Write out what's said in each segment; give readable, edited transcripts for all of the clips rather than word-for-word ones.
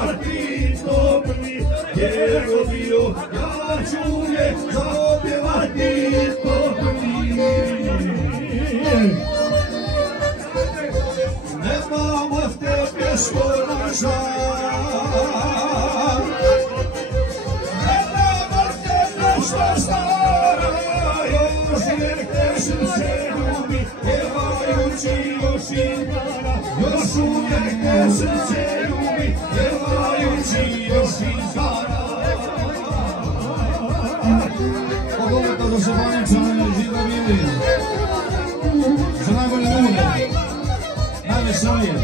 zapjevati topli, jego bio, ja ću uvijek zapjevati topli. Nemam od tebe što na žal, nemam od tebe što stara, još uvijek te srce ljubi, pjevajući još i dana, još uvijek te srce ljubi, pjevajući još i dana. Pogledajte za Šebanicane i Živa Bili, za najbolje ljude, najveselije.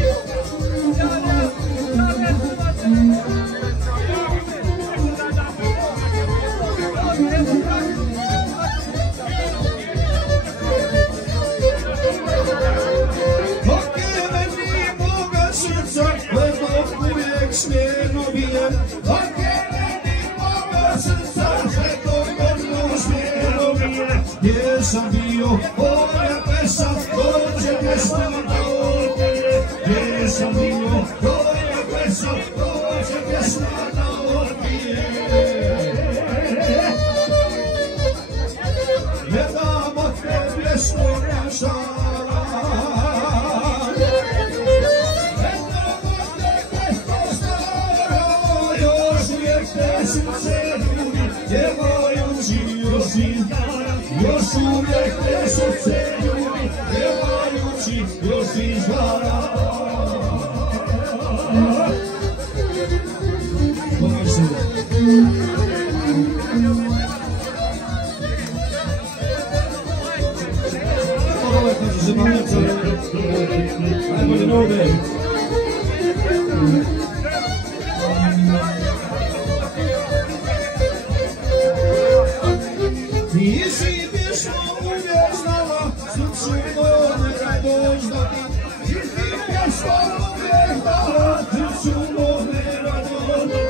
Smjerno bije, dok je meni moga srca, sve to godno smjerno bije. Gdje sam bio, moja pesa, dođe pesma da odbije. Gdje sam bio, moja pesa, dođe pesma da odbije. Ne dam od tebe svoga žal, srce ljubi, pjevajući još iz dana, još uvijek te srce ljubi, pjevajući još iz dana. Pogledajte za Šebanica, najbolje ljude. Ti si pjesmo uvijek znala, srcu mojega doznati. Ti si pjesmo uvijek dala, srcu mojega doznati.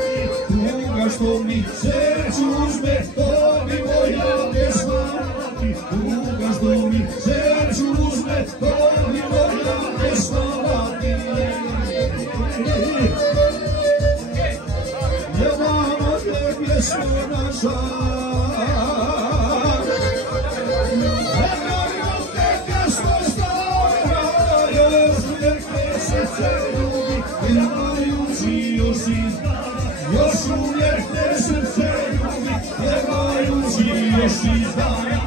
Tuga što mi srcu uzme, to bi moja pjesma mati. Tuga što mi srcu uzme, to bi moja pjesma mati. Nemam od te pjesmo na žal, još uvijek te srce ljubi, pjevajući još iz dana.